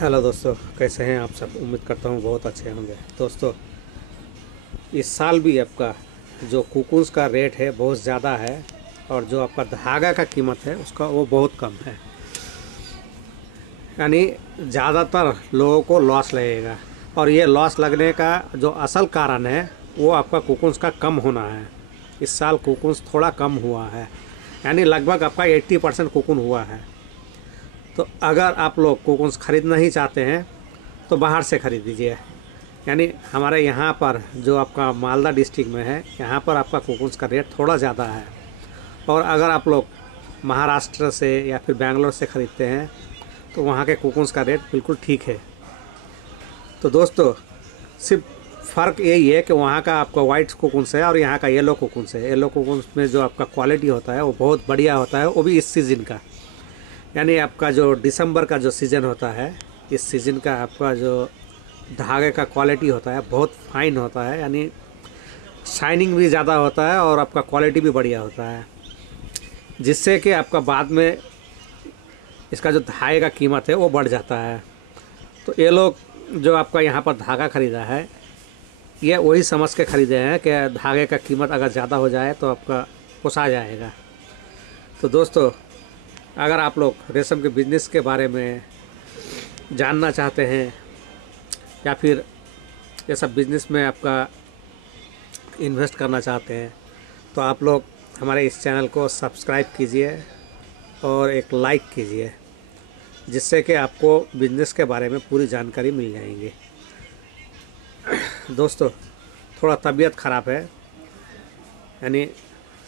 Hello दोस्तों, कैसे हैं आप सब। उम्मीद करता हूँ बहुत अच्छे होंगे। दोस्तों, इस साल भी आपका जो कुकुन्स का रेट है बहुत ज़्यादा है और जो आपका धागा का कीमत है उसका वो बहुत कम है। यानी ज़्यादातर लोगों को लॉस लगेगा और ये लॉस लगने का जो असल कारण है वो आपका कुकुन्स का कम होना है। इस साल कुकुन्स थोड़ा कम हुआ है, यानी लगभग आपका 80% कुकुन हुआ है। तो अगर आप लोग कुकुन्स ख़रीदना ही चाहते हैं तो बाहर से ख़रीद लीजिए। यानी हमारे यहाँ पर जो आपका मालदा डिस्ट्रिक्ट में है, यहाँ पर आपका कुकुन्स का रेट थोड़ा ज़्यादा है। और अगर आप लोग महाराष्ट्र से या फिर बेंगलोर से ख़रीदते हैं तो वहाँ के कुकुन्स का रेट बिल्कुल ठीक है। तो दोस्तों, सिर्फ फ़र्क यही है कि वहाँ का आपका वाइट कुकुन्स है और यहाँ का येलो कुकुन्स है। येलो कुकुन्स में जो आपका क्वालिटी होता है वो बहुत बढ़िया होता है, वो भी इस सीज़न का। यानी आपका जो दिसंबर का जो सीज़न होता है, इस सीज़न का आपका जो धागे का क्वालिटी होता है बहुत फाइन होता है। यानी शाइनिंग भी ज़्यादा होता है और आपका क्वालिटी भी बढ़िया होता है, जिससे कि आपका बाद में इसका जो धागे का कीमत है वो बढ़ जाता है। तो ये लोग जो आपका यहाँ पर धागा ख़रीदा है, ये वही समझ के ख़रीदे हैं कि धागे का कीमत अगर ज़्यादा हो जाए तो आपका पोसा जाएगा। तो दोस्तों, अगर आप लोग रेशम के बिज़नेस के बारे में जानना चाहते हैं या फिर ये सब बिज़नेस में आपका इन्वेस्ट करना चाहते हैं तो आप लोग हमारे इस चैनल को सब्सक्राइब कीजिए और एक लाइक कीजिए, जिससे कि आपको बिज़नेस के बारे में पूरी जानकारी मिल जाएगी। दोस्तों, थोड़ा तबीयत ख़राब है, यानी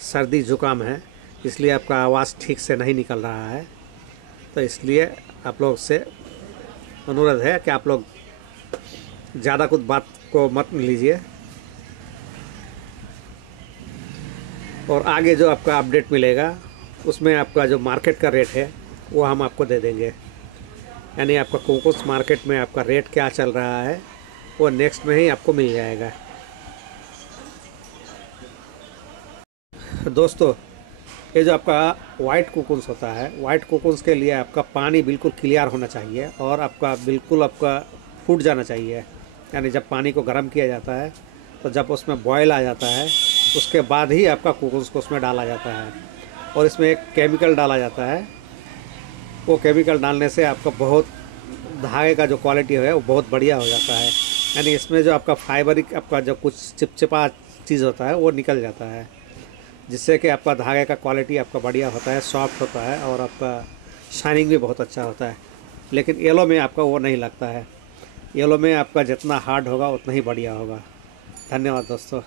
सर्दी ज़ुकाम है, इसलिए आपका आवाज़ ठीक से नहीं निकल रहा है। तो इसलिए आप लोग से अनुरोध है कि आप लोग ज़्यादा कुछ बात को मत लीजिए और आगे जो आपका अपडेट मिलेगा उसमें आपका जो मार्केट का रेट है वो हम आपको दे देंगे। यानी आपका कुकुन्स मार्केट में आपका रेट क्या चल रहा है वो नेक्स्ट में ही आपको मिल जाएगा। दोस्तों, ये जो आपका वाइट कुकुन्स होता है, वाइट कुकुन्स के लिए आपका पानी बिल्कुल क्लियर होना चाहिए और आपका बिल्कुल आपका फूट जाना चाहिए। यानी जब पानी को गर्म किया जाता है तो जब उसमें बॉयल आ जाता है उसके बाद ही आपका कुकुन्स को उसमें डाला जाता है और इसमें एक केमिकल डाला जाता है। वो केमिकल डालने से आपका बहुत धागे का जो क्वालिटी है वो बहुत बढ़िया हो जाता है। यानी इसमें जो आपका फाइबरिक आपका जो कुछ चिपचिपा चीज़ होता है वो निकल जाता है, जिससे कि आपका धागे का क्वालिटी आपका बढ़िया होता है, सॉफ्ट होता है और आपका शाइनिंग भी बहुत अच्छा होता है। लेकिन येलो में आपका वो नहीं लगता है। येलो में आपका जितना हार्ड होगा उतना ही बढ़िया होगा। धन्यवाद दोस्तों।